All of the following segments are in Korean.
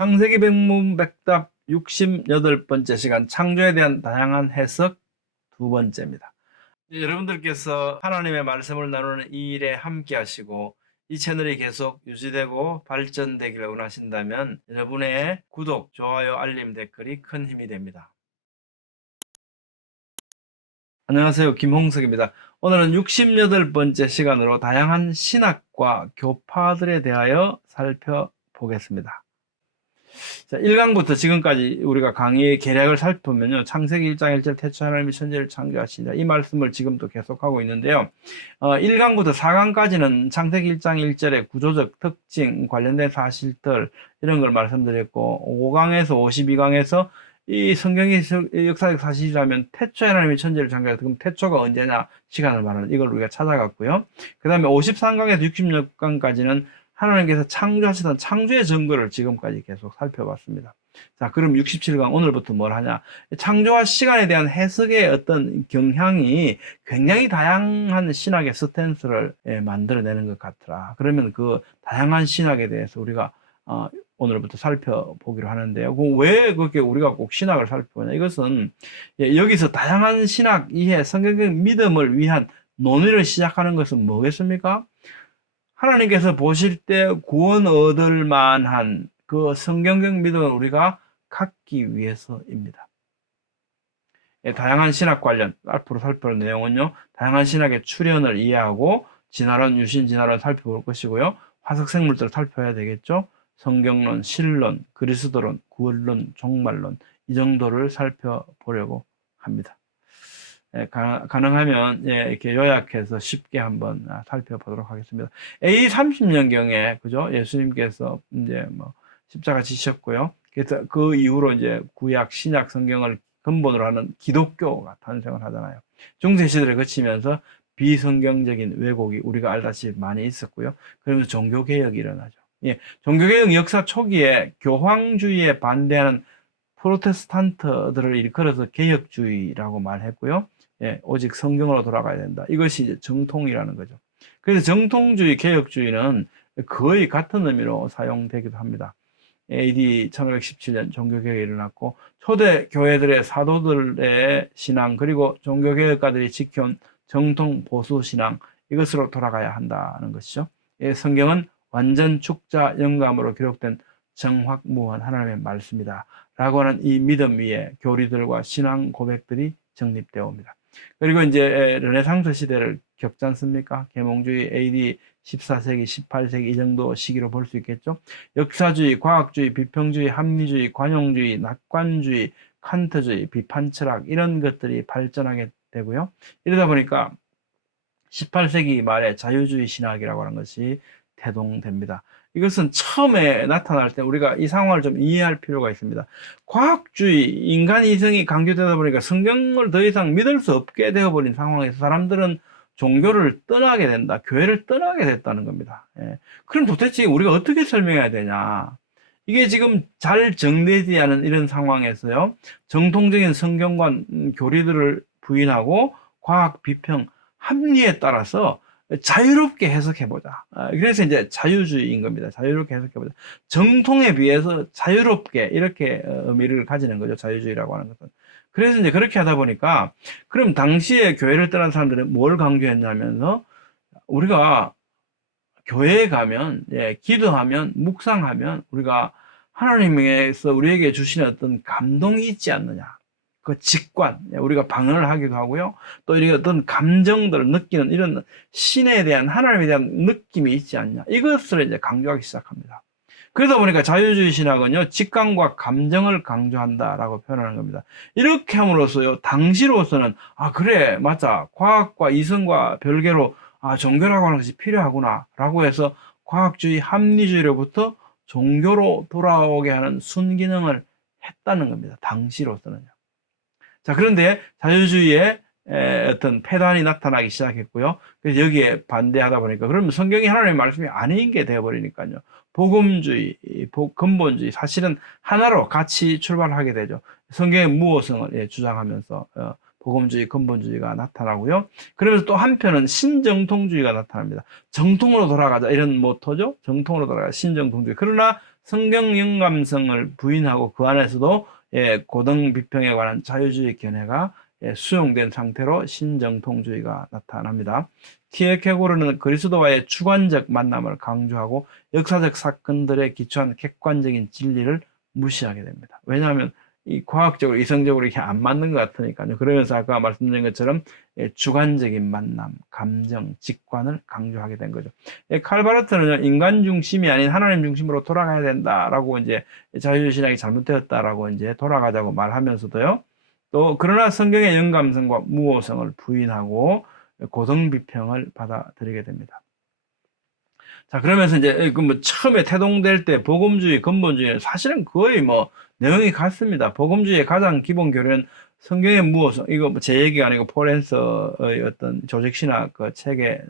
창세기 백문백답 68번째 시간 창조에 대한 다양한 해석 두 번째입니다. 여러분들께서 하나님의 말씀을 나누는 이 일에 함께 하시고 이 채널이 계속 유지되고 발전되기를 원하신다면 여러분의 구독, 좋아요, 알림, 댓글이 큰 힘이 됩니다. 안녕하세요. 김홍석입니다. 오늘은 68번째 시간으로 다양한 신학과 교파들에 대하여 살펴보겠습니다. 자, 1강부터 지금까지 우리가 강의의 계략을 살펴보면요. 창세기 1장 1절 태초 하나님이 천지를 창조하시니라. 이 말씀을 지금도 계속하고 있는데요. 1강부터 4강까지는 창세기 1장 1절의 구조적 특징, 관련된 사실들, 이런 걸 말씀드렸고, 5강에서 52강에서 이 성경의 역사적 사실이라면 태초에 하나님이 천지를 창조하셨다. 그럼 태초가 언제냐? 시간을 말하는 이걸 우리가 찾아갔고요. 그 다음에 53강에서 66강까지는 하나님께서 창조하시던 창조의 증거를 지금까지 계속 살펴봤습니다. 자, 그럼 67강 오늘부터 뭘 하냐? 창조와 시간에 대한 해석의 어떤 경향이 굉장히 다양한 신학의 스탠스를 만들어내는 것 같더라. 그러면 그 다양한 신학에 대해서 우리가 오늘부터 살펴보기로 하는데요. 왜 그렇게 우리가 꼭 신학을 살펴보냐? 이것은 여기서 다양한 신학 이해, 성경적 믿음을 위한 논의를 시작하는 것은 뭐겠습니까? 하나님께서 보실 때 구원 얻을 만한 그 성경적 믿음을 우리가 갖기 위해서입니다. 다양한 신학 관련, 앞으로 살펴볼 내용은요, 다양한 신학의 출현을 이해하고 진화론, 유신 진화론 살펴볼 것이고요, 화석 생물들을 살펴야 되겠죠. 성경론, 신론, 그리스도론, 구원론, 종말론, 이 정도를 살펴보려고 합니다. 가능하면 이렇게 요약해서 쉽게 한번 살펴보도록 하겠습니다. A 30년경에 그죠? 예수님께서 이제 뭐 십자가 지셨고요. 그래서 그 이후로 이제 구약 신약 성경을 근본으로 하는 기독교가 탄생을 하잖아요. 중세 시대를 거치면서 비성경적인 왜곡이 우리가 알다시피 많이 있었고요. 그러면서 종교 개혁이 일어나죠. 종교개혁 역사 초기에 교황주의에 반대하는 프로테스탄트들을 일컬어서 개혁주의라고 말했고요. 오직 성경으로 돌아가야 된다. 이것이 이제 정통이라는 거죠. 그래서 정통주의, 개혁주의는 거의 같은 의미로 사용되기도 합니다. AD 1517년 종교개혁이 일어났고 초대 교회들의 사도들의 신앙 그리고 종교개혁가들이 지켜온 정통 보수신앙 이것으로 돌아가야 한다는 것이죠. 성경은 완전 축자 영감으로 기록된 정확무한 하나님의 말씀이다 라고 하는 이 믿음 위에 교리들과 신앙 고백들이 정립되어 옵니다. 그리고 이제 르네상스 시대를 겪지 않습니까? 계몽주의 AD 14세기, 18세기 이 정도 시기로 볼 수 있겠죠. 역사주의, 과학주의, 비평주의, 합리주의, 관용주의, 낙관주의, 칸트주의, 비판철학 이런 것들이 발전하게 되고요. 이러다 보니까 18세기 말에 자유주의 신학이라고 하는 것이 태동됩니다. 이것은 처음에 나타날 때 우리가 이 상황을 좀 이해할 필요가 있습니다. 과학주의, 인간 이성이 강조되다 보니까 성경을 더 이상 믿을 수 없게 되어버린 상황에서 사람들은 종교를 떠나게 된다. 교회를 떠나게 됐다는 겁니다. 그럼 도대체 우리가 어떻게 설명해야 되냐? 이게 지금 잘 정되지 않은 이런 상황에서요. 정통적인 성경관 교리들을 부인하고 과학 비평, 합리에 따라서 자유롭게 해석해보자. 그래서 이제 자유주의인 겁니다. 자유롭게 해석해보자. 정통에 비해서 자유롭게 이렇게 의미를 가지는 거죠. 자유주의라고 하는 것은. 그래서 이제 그렇게 하다 보니까 그럼 당시에 교회를 떠난 사람들은 뭘 강조했냐면서 우리가 교회에 가면 기도하면 묵상하면 우리가 하나님께서 우리에게 주시는 어떤 감동이 있지 않느냐. 그 직관, 우리가 방언을 하기도 하고요. 또 이런 어떤 감정들을 느끼는 이런 신에 대한, 하나님에 대한 느낌이 있지 않냐. 이것을 이제 강조하기 시작합니다. 그러다 보니까 자유주의 신학은요, 직감과 감정을 강조한다라고 표현하는 겁니다. 이렇게 함으로써요, 당시로서는, 그래, 맞아. 과학과 이성과 별개로, 종교라고 하는 것이 필요하구나. 라고 해서 과학주의, 합리주의로부터 종교로 돌아오게 하는 순기능을 했다는 겁니다. 당시로서는요. 자, 그런데 자유주의의 어떤 폐단이 나타나기 시작했고요. 그래서 여기에 반대하다 보니까 그러면 성경이 하나님의 말씀이 아닌 게 되어버리니까요. 복음주의, 근본주의 사실은 하나로 같이 출발하게 되죠. 성경의 무오성을 주장하면서 복음주의, 근본주의가 나타나고요. 그러면서 또 한편은 신정통주의가 나타납니다. 정통으로 돌아가자 이런 모토죠. 정통으로 돌아가자 신정통주의. 그러나 성경 영감성을 부인하고 그 안에서도 고등 비평에 관한 자유주의 견해가 수용된 상태로 신정통주의가 나타납니다. 키에케고르는 그리스도와의 주관적 만남을 강조하고 역사적 사건들에 기초한 객관적인 진리를 무시하게 됩니다. 왜냐하면 이 과학적으로 이성적으로 이렇게 안 맞는 것 같으니까요. 그러면서 아까 말씀드린 것처럼 주관적인 만남, 감정, 직관을 강조하게 된 거죠. 칼바르트는 인간 중심이 아닌 하나님 중심으로 돌아가야 된다라고 이제 자유주의 신학이 잘못되었다라고 이제 돌아가자고 말하면서도요. 또 그러나 성경의 영감성과 무호성을 부인하고 고등 비평을 받아들이게 됩니다. 자, 그러면서 이제 그 뭐 처음에 태동될 때 복음주의, 근본주의는 사실은 거의 뭐 내용이 같습니다. 복음주의의 가장 기본 교리는 성경의 무호성, 이거 제 얘기가 아니고 포렌서의 어떤 조직신학 그 책에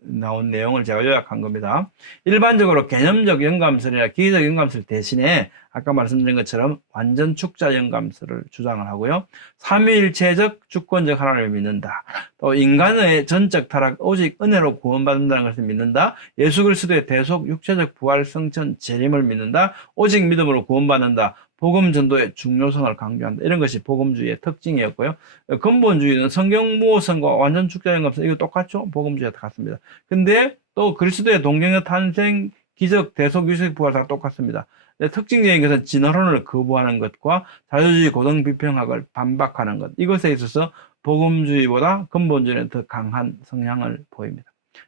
나온 내용을 제가 요약한 겁니다. 일반적으로 개념적 영감설이나 기계적 영감설 대신에 아까 말씀드린 것처럼 완전 축자 영감설을 주장을 하고요. 삼위일체적 주권적 하나님을 믿는다. 또 인간의 전적 타락, 오직 은혜로 구원받는다는 것을 믿는다. 예수 그리스도의 대속, 육체적 부활, 성천, 재림을 믿는다. 오직 믿음으로 구원받는다. 복음 전도의 중요성을 강조한다. 이런 것이 복음주의의 특징이었고요. 근본주의는 성경 무호성과 완전 축자 영감성 이거 똑같죠? 복음주의와 같습니다. 근데 또 그리스도의 동정의 탄생, 기적, 대속, 유색, 부활 다 똑같습니다. 특징적인 것은 진화론을 거부하는 것과 자유주의 고등 비평학을 반박하는 것. 이것에 있어서 복음주의보다 근본주의는 더 강한 성향을 보입니다.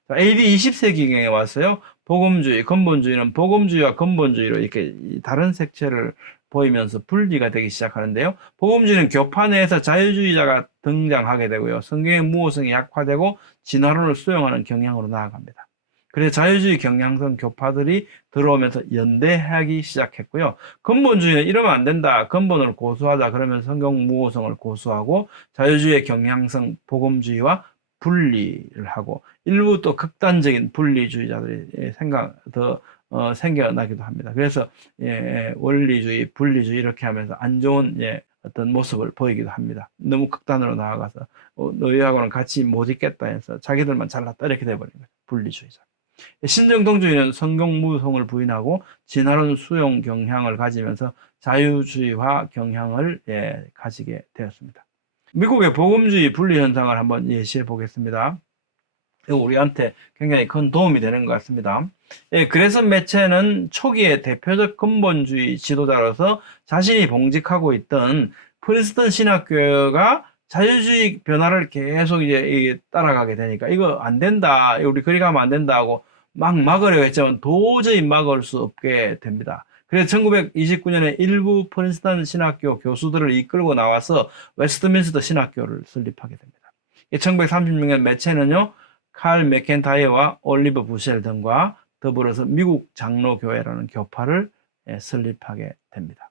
자, AD 20세기경에 와서요. 복음주의, 근본주의는 복음주의와 근본주의로 이렇게 다른 색채를 보이면서 분리가 되기 시작하는데요. 복음주의는 교파 내에서 자유주의자가 등장하게 되고요. 성경의 무호성이 약화되고 진화론을 수용하는 경향으로 나아갑니다. 그래서 자유주의 경향성 교파들이 들어오면서 연대하기 시작했고요. 근본주의는 이러면 안 된다. 근본을 고수하자. 그러면 성경 무호성을 고수하고 자유주의의 경향성 복음주의와 분리를 하고 일부 또 극단적인 분리주의자들이 생겨나기도 합니다. 그래서 원리주의, 분리주의 이렇게 하면서 안 좋은 어떤 모습을 보이기도 합니다. 너무 극단으로 나아가서 너희하고는 같이 못 있겠다 해서 자기들만 잘났다 이렇게 돼버린 거예요. 분리주의자. 신정통주의는 성경 무호성을 부인하고 진화론 수용 경향을 가지면서 자유주의화 경향을 가지게 되었습니다. 미국의 복음주의 분리 현상을 한번 예시해 보겠습니다. 우리한테 굉장히 큰 도움이 되는 것 같습니다. 그래서 매체는 초기에 대표적 근본주의 지도자로서 자신이 봉직하고 있던 프린스턴 신학교가 자유주의 변화를 계속 이제 따라가게 되니까 이거 안 된다, 우리 그리 가면 안 된다 하고 막 막으려고 했지만 도저히 막을 수 없게 됩니다. 그래서 1929년에 일부 프린스턴 신학교 교수들을 이끌고 나와서 웨스트민스터 신학교를 설립하게 됩니다. 1936년 매체는요, 칼 맥켄타이어와 올리버 부셀 등과 더불어서 미국 장로교회라는 교파를 설립하게 됩니다.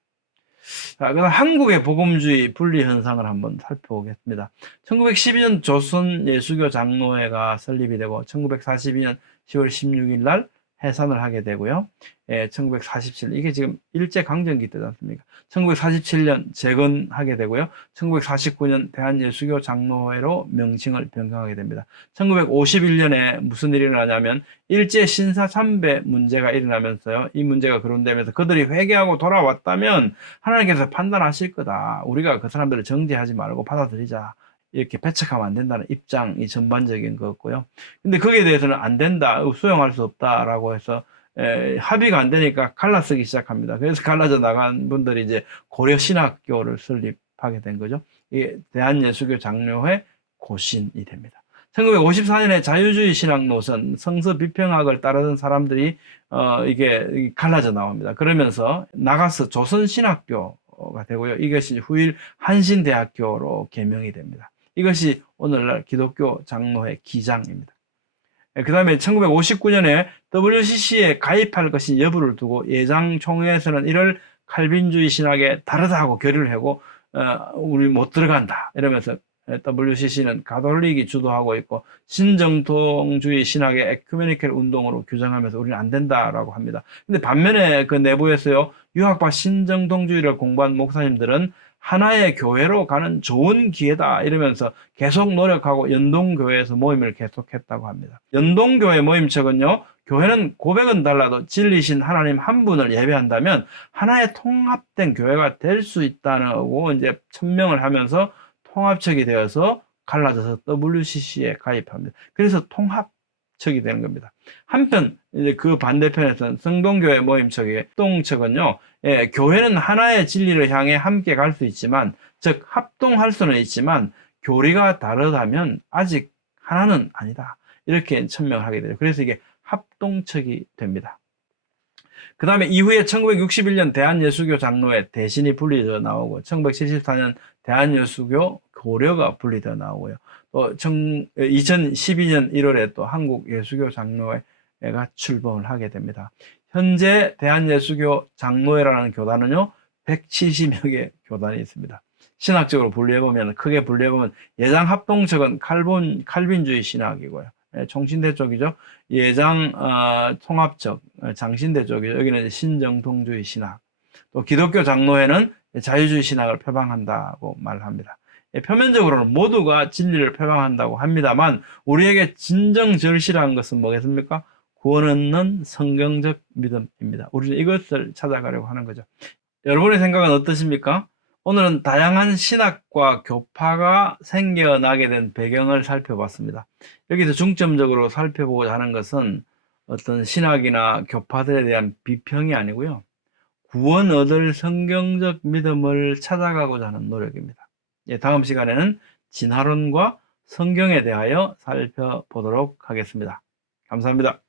자, 그다음 한국의 복음주의 분리 현상을 한번 살펴보겠습니다. 1912년 조선 예수교 장로회가 설립이 되고 1942년 10월 16일 날 해산을 하게 되고요. 1947년 이게 지금 일제강점기 때지 않습니까? 1947년 재건하게 되고요. 1949년 대한예수교 장로회로 명칭을 변경하게 됩니다. 1951년에 무슨 일이 일어나냐면 일제 신사 참배 문제가 일어나면서요. 이 문제가 거론되면서 그들이 회개하고 돌아왔다면 하나님께서 판단하실 거다. 우리가 그 사람들을 정죄하지 말고 받아들이자. 이렇게 배척하면 안 된다는 입장이 전반적인 거였고요. 근데 거기에 대해서는 안 된다, 수용할 수 없다라고 해서 합의가 안 되니까 갈라서기 시작합니다. 그래서 갈라져 나간 분들이 이제 고려신학교를 설립하게 된 거죠. 이게 대한예수교 장로회 고신이 됩니다. 1954년에 자유주의 신학 노선, 성서 비평학을 따르던 사람들이 이게 갈라져 나옵니다. 그러면서 나가서 조선신학교가 되고요. 이것이 후일 한신대학교로 개명이 됩니다. 이것이 오늘날 기독교 장로회 기장입니다. 그 다음에 1959년에 WCC에 가입할 것이 여부를 두고 예장총회에서는 이를 칼빈주의 신학에 다르다고 결의를 하고 우리 못 들어간다 이러면서 WCC는 가톨릭이 주도하고 있고 신정통주의 신학의 에큐메니컬 운동으로 규정하면서 우리는 안 된다라고 합니다. 근데 반면에 그 내부에서요, 유학파 신정통주의를 공부한 목사님들은 하나의 교회로 가는 좋은 기회다 이러면서 계속 노력하고 연동교회에서 모임을 계속했다고 합니다. 연동교회 모임책은요, 교회는 고백은 달라도 진리신 하나님 한 분을 예배한다면 하나의 통합된 교회가 될 수 있다고 이제 천명을 하면서 통합책이 되어서 갈라져서 WCC에 가입합니다. 그래서 통합책이 되는 겁니다. 한편 이제 그 반대편에서는 성동교회 모임책의 합동책은요, 교회는 하나의 진리를 향해 함께 갈 수 있지만, 즉 합동할 수는 있지만 교리가 다르다면 아직 하나는 아니다, 이렇게 천명을 하게 되죠. 그래서 이게 합동책이 됩니다. 그 다음에 이후에 1961년 대한예수교 장로회 대신이 분리되어 나오고, 1974년 대한예수교 고려가 분리되어 나오고요. 또 2012년 1월에 또 한국예수교 장로회가 출범을 하게 됩니다. 현재 대한예수교 장로회라는 교단은요, 170여 개 교단이 있습니다. 신학적으로 분류해보면, 크게 분류해보면 예장 합동책은 칼빈주의 신학이고요. 총신대 쪽이죠. 예장 통합적 장신대 쪽이죠. 여기는 신정통주의 신학. 또 기독교 장로회는 자유주의 신학을 표방한다고 말합니다. 표면적으로는 모두가 진리를 표방한다고 합니다만, 우리에게 진정 절실한 것은 뭐겠습니까? 구원 얻는 성경적 믿음입니다. 우리는 이것을 찾아가려고 하는 거죠. 여러분의 생각은 어떠십니까? 오늘은 다양한 신학과 교파가 생겨나게 된 배경을 살펴봤습니다. 여기서 중점적으로 살펴보고자 하는 것은 어떤 신학이나 교파들에 대한 비평이 아니고요, 구원 얻을 성경적 믿음을 찾아가고자 하는 노력입니다. 다음 시간에는 진화론과 성경에 대하여 살펴보도록 하겠습니다. 감사합니다.